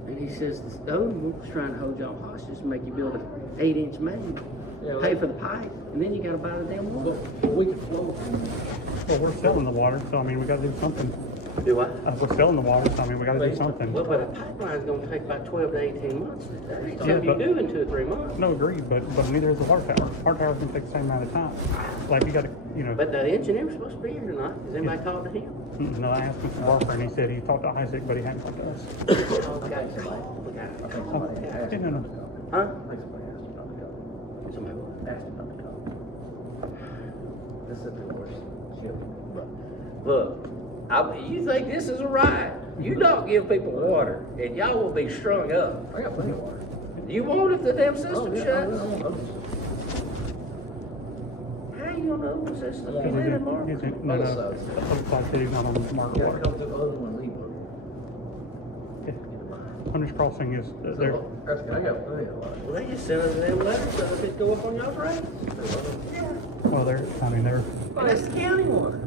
And he says, the owner was trying to hold y'all hostage to make you build an 8-inch main, pay for the pipe, and then you gotta buy the damn water. We can flow. Well, we're selling the water, so I mean, we gotta do something. Do I? We're selling the water, so I mean, we gotta do something. Well, but a pipeline's gonna take about 12 to 18 months. That ain't Yeah, something you but- do in 2 or 3 months. No, agreed, but neither is the water tower. Our tower's gonna take the same amount of time. Like, you gotta, But the engineer's supposed to be here tonight. Has anybody talked to him? No, I asked Mr. Barker, and he said he talked to Isaac, but he hadn't talked to us. Okay. No. Huh? Somebody asked about the call. This is the worst shit. Look, you think this is a right? You don't give people water, and y'all will be strung up. I got plenty of water. You won't if the damn system shuts? How you gonna know the system? You live in Margaret. No, Oak City's not on Margaret water. Yeah. Hunter's Crossing is, there. Well, they just sent us them letters so it could go up on y'all's rates. Well, they're, I mean, they're, Well, that's the county water.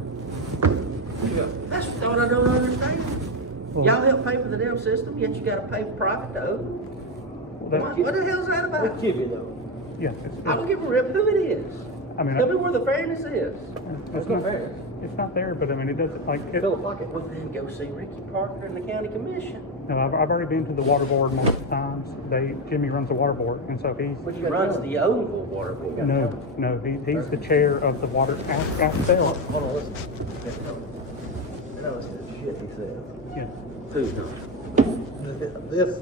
That's what I don't understand. Well- Y'all help pay for the damn system, yet you gotta pay for profit to own. What the hell's that about? yeah, I don't give a rip who it is. I mean, Tell me where the fairness is. it's not there, but I mean, it doesn't, like, Well, then go see Ricky Parker and the county commission. no, I've already been to the water board multiple times. Jimmy runs the water board, and so He runs the Oval Water Board. no, he's the chair of the water, ask Bill. Hold on, listen. I know it's the shit he says. Yeah. Who's not? This,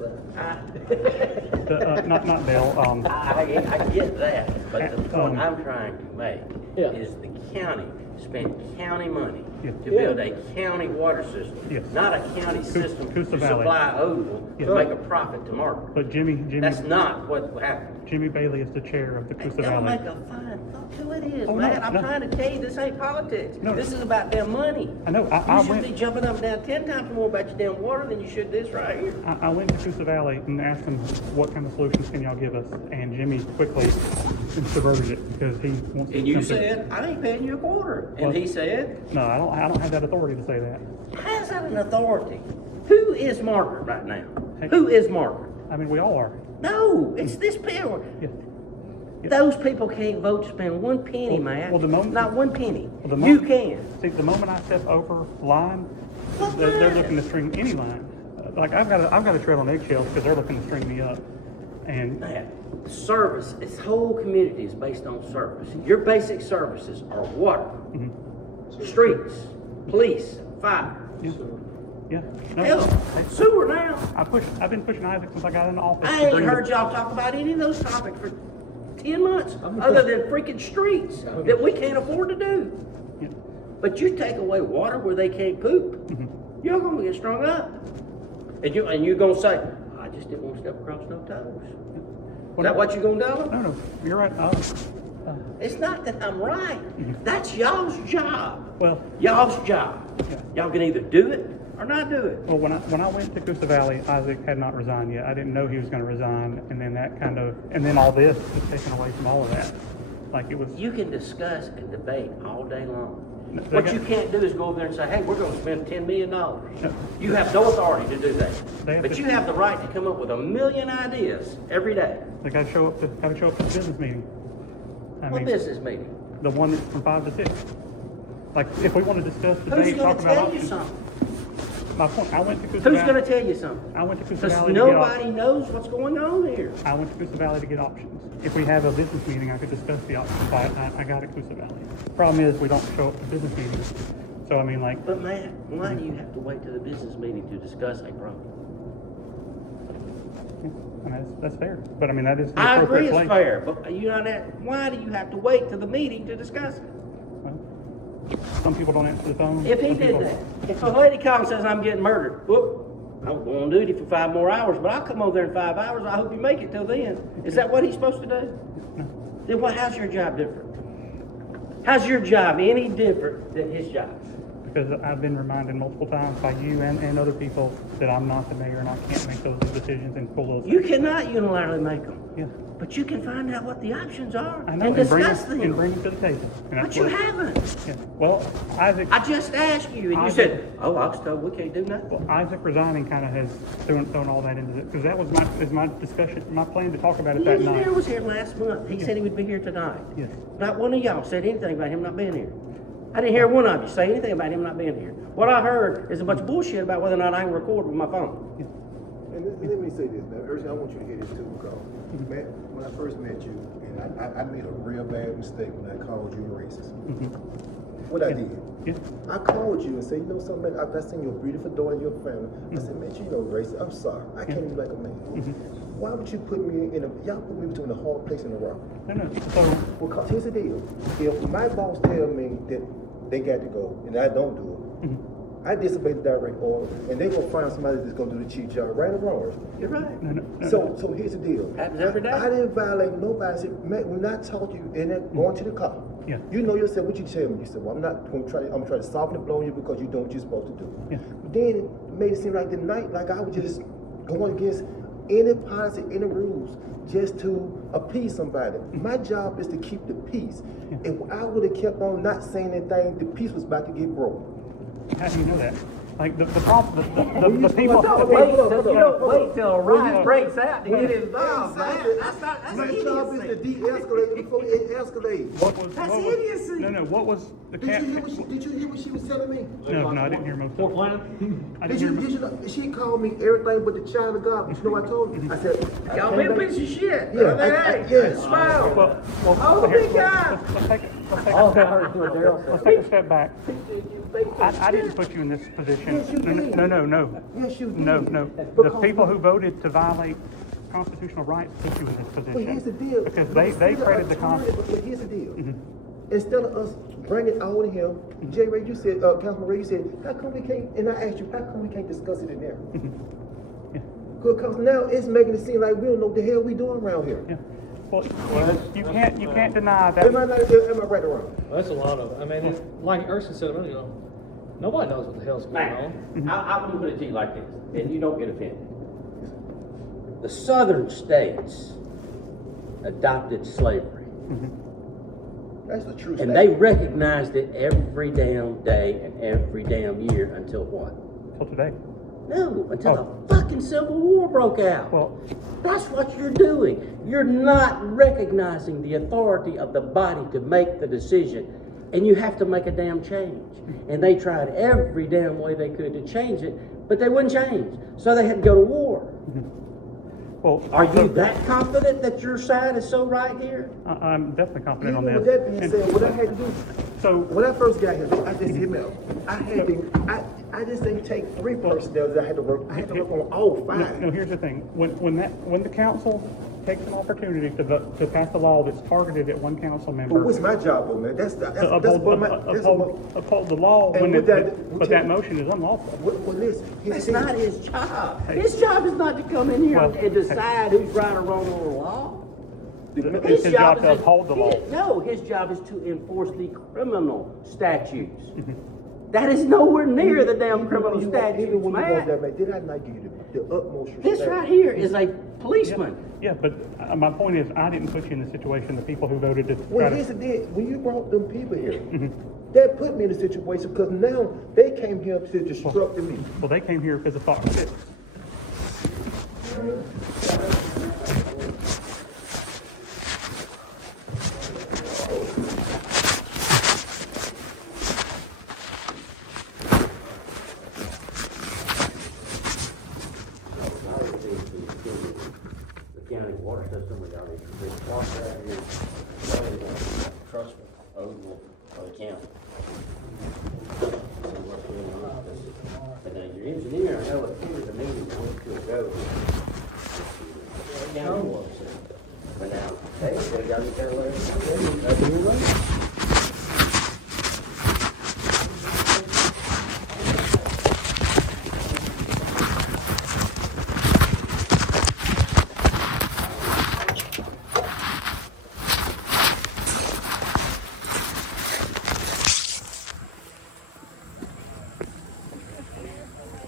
Not Bill, I get that, but the point Um, I'm trying to make is the county spent county money Yeah. to build a county water system, Yes. not a county system to Coosa Valley. supply Oval Yes. to make a profit to Margaret. but Jimmy That's not what happened. Jimmy Bailey is the chair of the Coosa They'll Valley. make a fine fuck who it is, Oh, man. no, I'm no. trying to tell you, this ain't politics. No. This is about their money. I know, I You should went- be jumping up and down 10 times more about your damn water than you should this right here. I went to Coosa Valley and asked him, what kind of solutions can y'all give us? And Jimmy quickly subverted it because he wants to. And you jump in. said, I ain't paying you a quarter. And Well- he said, No, I don't have that authority to say that. how's that an authority? Who Who is Margaret right now? Who is Margaret? I mean, we all are. No, it's this people. Yes. Those people can't vote to spend one penny, man. well, the moment- Not one penny. Well, You can. See, the moment I step over line, they're looking to string any line. Like I've got to tread on eggshells because they're looking to string me up. And Man, service, this whole community is based on service. Your basic services are water, streets, police, fire, yeah, no, hell, sewer now. I've been pushing Isaac since I got in the office. I to ain't bring heard y'all talk about any of those topics for 10 months, other than freaking streets that we can't afford to do. Yeah. But you take away water where they can't poop, you're gonna get strung up. And you're gonna say, I just didn't want to step across no toes. Is that what you're gonna tell them? No, you're right. It's not that I'm right. That's y'all's job. Well, Y'all's job. Y'all can either do it or not do it. well, when I went to Coosa Valley, Isaac had not resigned yet. I didn't know he was going to resign, and then and then all this was taken away from all of that. Like it was. You can discuss and debate all day long. They What got- you can't do is go over there and say, hey, we're gonna spend $10 million. You have no authority to do They that. have But to- you have the right to come up with a million ideas every day. They got to show up to the business meeting. I What mean, business meeting? the one that's from 5 to 6. Like if we want to discuss Who's debate, gonna talk about tell you options. something? My point. I went to Coosa Who's Valley. gonna tell you something? I went to Coosa Because Valley to get nobody knows what's going on here. I went to Coosa Valley to get options. If we have a business meeting, I could discuss the options. I got at Coosa Valley. Problem is, we don't show up to business meetings. So I mean, like, But man, why do you have to wait to the business meeting to discuss a problem? I mean, that's fair. But I mean, that is the I agree appropriate it's place. fair, but you're not at, why do you have to wait to the meeting to discuss it? Well, some people don't answer the phone. If he Some did people- that, if a lady calls and says, I'm getting murdered, whoop, I'm going on duty for 5 more hours, but I'll come over there in 5 hours, I hope you make it till then. Is that what he's supposed to do? No. Then how's your job different? How's your job any different than his job? Because I've been reminded multiple times by you and other people that I'm not the mayor and I can't make those decisions and pull those. You cannot unilaterally make them, Yeah. but you can find out what the options are I know. and bring discuss them them. and bring them to the table. And But that's you what- haven't. Yeah. Well, Isaac. I just asked you, and you Isaac- said, oh, I was told we can't do nothing. Well, Isaac resigning kind of has thrown all that into it, because that was my discussion, my plan to talk about it The that night. engineer was here last month. He said he would be here tonight. Yes. Not one of y'all said anything about him not being here. I didn't hear one of you say anything about him not being here. What I heard is a bunch of bullshit about whether or not I can record with my phone. And let me say this, man. Urgent, I want you to hear this too, because man, when I first met you, and I made a real bad mistake when I called you a racist. What I did, Yeah. I called you and said, you know something, man, I've seen your beautiful daughter and your family. I said, man, you know racist. I'm sorry. I can't be like a man. Why would you put me y'all put me between a hard place and a rock? No. So Because here's the deal. If my boss tell me that they got to go and I don't do it, I disobey the direct order, and they gonna find somebody that's gonna do the cheap job, right or wrong. You're right. No. So here's the deal. Happens every day. I didn't violate nobody. I said, man, when I taught you and then going to the car, Yeah. you know yourself. What you tell me? You said, well, I'm not gonna try. I'm trying to soften the blow on you because you doing what you're supposed to do. Yeah. But then it made it seem like the night, like I was just going against any policy, any rules, just to appease somebody. My job is to keep the peace. If I would have kept on not saying anything, the peace was about to get broken. how do you know that? Like the problem, the people. You don't wait till a riot breaks out to get involved, man. That's My job is to de-escalate before it escalates. That's idiocy. No. What was the Did cat? you hear what she was telling me? No, I didn't hear most of it. I didn't hear most. Did you know, she called me everything but the child of God. But you know what I told her? I said, Y'all be a piece of shit. Yeah, Hey, smile. Well, big guy. Let's take a step back. I didn't put you in this position. Yes, you did. No. yes, you did. No. The people who voted to violate constitutional rights put you in this But here's the position. deal. Because they created the Constitution. But here's the deal. Instead of us bringing it all in here, Jay Ray, you said, Councilman Ray, you said, how come we can't, and I asked you, how come we can't discuss it in there? Because now it's making it seem like we don't know what the hell we doing around here. Yeah. Well, you can't deny that. Am I right or wrong? Well, that's a lot of, I mean, like Erskine said a minute ago, nobody knows what the hell's going on. I'm gonna put it to you like this, and you don't get offended. The southern states adopted slavery, That's the truth. and they recognized it every damn day and every damn year until what? Till today. No, until the fucking Civil War broke out. Well, That's what you're doing. You're not recognizing the authority of the body to make the decision. And you have to make a damn change. And they tried every damn way they could to change it, but they wouldn't change. So they had to go to war. well. Are you that confident that your side is so right here? I'm definitely confident on Even this. with that being said, what I had to do, So, when I first got here, I just hit me up. I just didn't take 3 personnel that I had to work. I had to work on all 5. no, here's the thing. When the council takes an opportunity to pass a law that's targeted at one council member. But what's my job, though, man? That's To uphold uphold the law, And with that- but that motion is unlawful. Well, listen. That's not his job. His job is not to come in here and decide who's right or wrong on the law. It's his job to uphold the law. No, his job is to enforce the criminal statutes. That is nowhere near the damn criminal statutes, Even when you man. want that, man, did I not give you the utmost respect? This right here is a policeman. Yeah, but my point is, I didn't put you in the situation, the people who voted to Well, try here's to. the deal. When you brought them people here, that put me in a situation because now they came here to destruct me. Well, they came here because of Fox 6. The county water system, we got this water out here. Trust me, over for the county. And now your engineer, I know it appears to me wants to go. County water system. But now, they got it there later.